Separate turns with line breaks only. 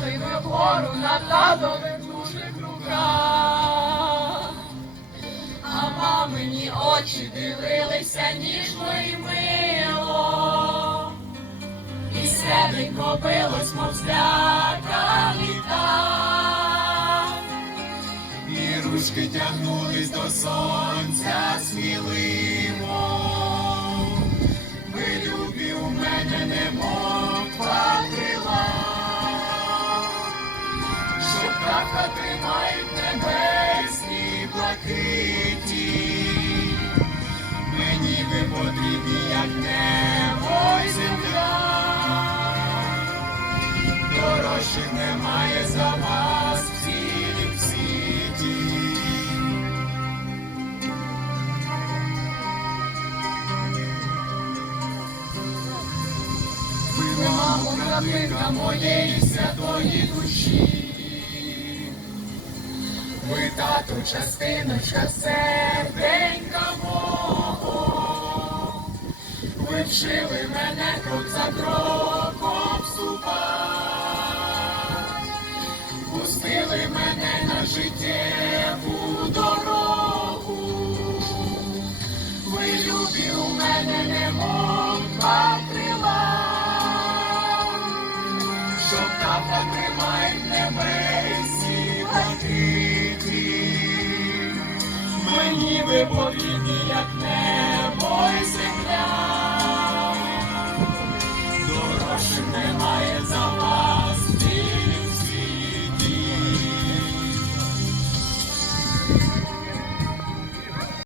вгору над татовим дуже руках. А мамині очі дивилися ніжно і мило. І серденько билось, мов зляканий так.
І ручки тягнулись до сонця сміливо. Птаха тримають небесні блакиті. Мені ви потрібні, як небо й земля. Дорожчих немає за вас в цілім світі. Ви, мамо, краплинка моєї святої душі. Тату, частиночка серденька мого. Ви вчили мене крок за кроком ступати. Пустили мене на життєву дорогу. Ви любі у мене немов два крила. Що птаха тримають небесі ви потрібні, як небо.